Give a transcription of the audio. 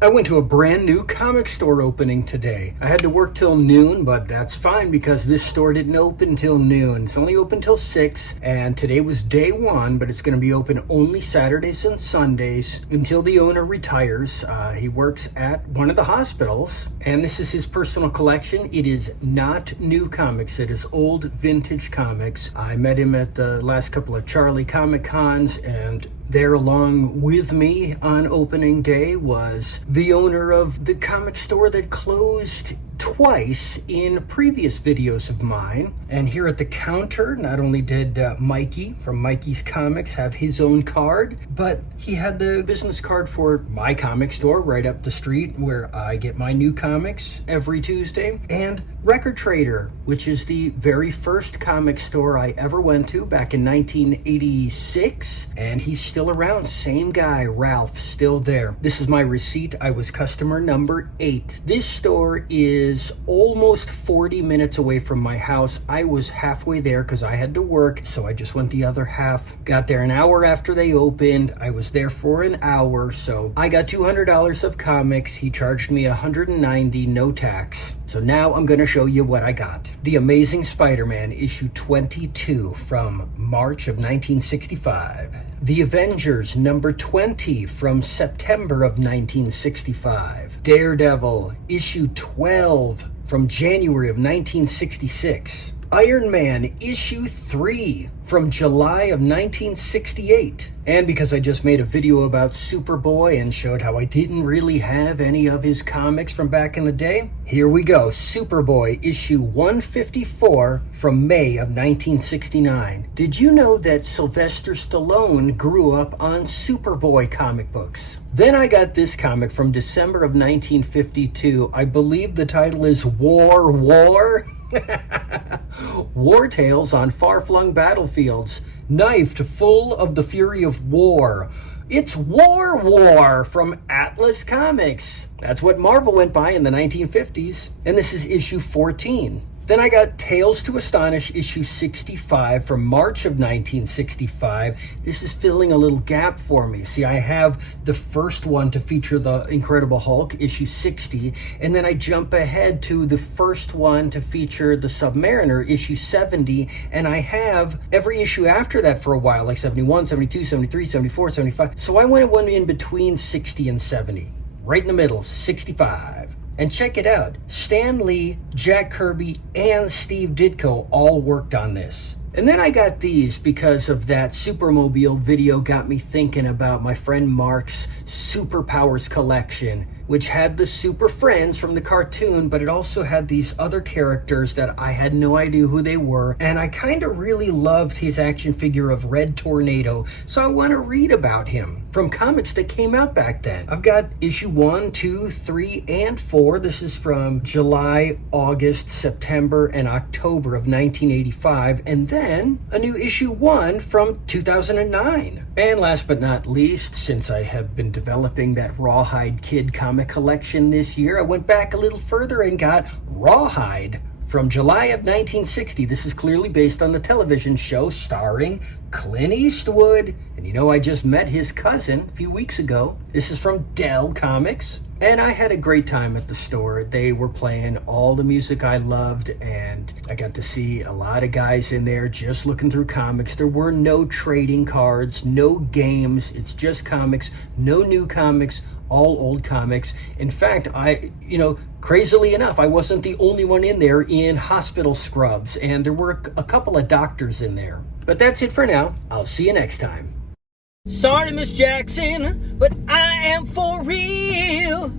I went to a brand new comic store opening today. I had to work till noon, but that's fine because this store didn't open till noon. It's only open till 6, and today was day one, but it's going to be open only Saturdays and Sundays until the owner retires. He works at one of the hospitals, and this is his personal collection. It is not new comics. It is old vintage comics. I met him at the last couple of Charlie Comic Cons, and there along with me on opening day was the owner of the comic store that closed twice in previous videos of mine. And here at the counter, not only did Mikey from Mikey's Comics have his own card, but he had the business card for my comic store right up the street where I get my new comics every Tuesday, and Record Trader, which is the very first comic store I ever went to back in 1986, and he's still around. Same guy, Ralph, still there. This is my receipt. I was customer number 8. This store is almost 40 minutes away from my house. I was halfway there because I had to work, so I just went the other half. Got there an hour after they opened. I was there for an hour, so I got $200 of comics. He charged me $190, no tax. So now I'm going to show you what I got. The Amazing Spider-Man issue 22 from March of 1965. The Avengers number 20 from September of 1965. Daredevil issue 12 from January of 1966. Iron Man issue 3 from July of 1968. And because I just made a video about Superboy and showed how I didn't really have any of his comics from back in the day, here we go. Superboy issue 154 from May of 1969. Did you know that Sylvester Stallone grew up on Superboy comic books? Then I got this comic from December of 1952. I believe the title is War. War tales on far-flung battlefields, knifed full of the fury of war. It's War from Atlas Comics. That's what Marvel went by in the 1950s. And this is issue 14. Then I got Tales to Astonish issue 65 from March of 1965. This is filling a little gap for me. See, I have the first one to feature the Incredible Hulk, issue 60, and then I jump ahead to the first one to feature the Submariner, issue 70, and I have every issue after that for a while, like 71, 72, 73, 74, 75. So I went one in between 60 and 70. Right in the middle, 65. And check it out, Stan Lee, Jack Kirby, and Steve Ditko all worked on this. And then I got these because of that Supermobile video got me thinking about my friend Mark's Superpowers collection, which had the Super Friends from the cartoon, but it also had these other characters that I had no idea who they were, and I kind of really loved his action figure of Red Tornado, so I want to read about him from comics that came out back then. I've got issue 1, 2, 3, and 4. This is from July, August, September, and October of 1985, and then a new issue 1 from 2009. And last but not least, since I have been developing that Rawhide Kid comic collection this year, I went back a little further and got Rawhide from July of 1960. This is clearly based on the television show starring Clint Eastwood. And you know, I just met his cousin a few weeks ago. This is from Dell Comics. And I had a great time at the store. They were playing all the music I loved, and I got to see a lot of guys in there just looking through comics. There were no trading cards, no games. It's just comics, no new comics, all old comics. In fact, crazily enough, I wasn't the only one in there in hospital scrubs, and there were a couple of doctors in there. But that's it for now. I'll see you next time. Sorry, Miss Jackson, but I am for real.